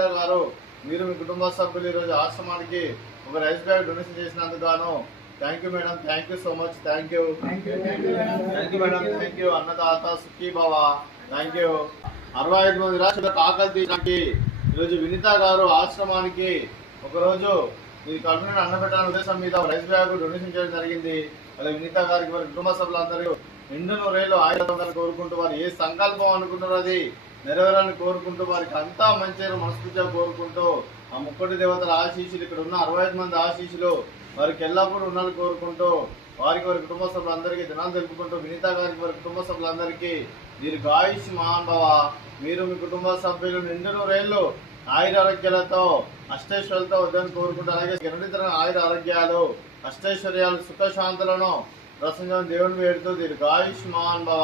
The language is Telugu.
వినీత గారు, మీరు మీ కుటుంబ సభ్యులు ఈరోజు ఆశ్రమానికి ఒక రైస్ బ్యాగ్ డొనేషన్ చేసినందుకు గాను thank you madam. Thank you so much. Thank you madam. Thank you. అన్నదాత సుఖీ భవ. Thank you. 65 మంది రాష్ట్రాలకు ఆకలి తీయడానికి ఈరోజు వినీత గారు ఆశ్రమానికి ఒకరోజు మీ కడుపున అన్న పెట్టాలనే ఉద్దేశం మీద రైస్ బ్యాగ్ డొనేషన్ చేయడం జరిగింది. అలా వినీత గారికి వారి కుటుంబ సభ్యులందరూ నిండు నూరేళ్ళు ఆయుధాలను కోరుకుంటూ వారు ఏ సంకల్పం అనుకుంటారో అది నెరవేరాలని కోరుకుంటూ వారికి అంతా మంచిగా మనస్ఫూర్తిగా కోరుకుంటూ ఆ ముక్కటి దేవతల ఆశీస్సులు, ఇక్కడ ఉన్న 65 మంది ఆశీస్సులు వారికి ఎల్లప్పుడూ ఉండాలని కోరుకుంటూ వారికి వారి కుటుంబ సభ్యులందరికీ దినాలు తెలుపుకుంటూ వినీత గారికి వారి కుటుంబ సభ్యులందరికీ దీర్ఘాయుష్ మహానుభవ, మీరు మీ కుటుంబ సభ్యులు నిండు నూరేళ్ళు ఆయురారోగ్యాలతో అష్టైశ్వర్యాలతో వద్దని కోరుకుంటూ అలాగే నిరంతర ఆయుర ఆరోగ్యాలు అష్టైశ్వర్యాలు సుఖశాంతులను ప్రసంగం దేవుని వేడుతూ దీర్ఘాయుష్ మహానుభవ.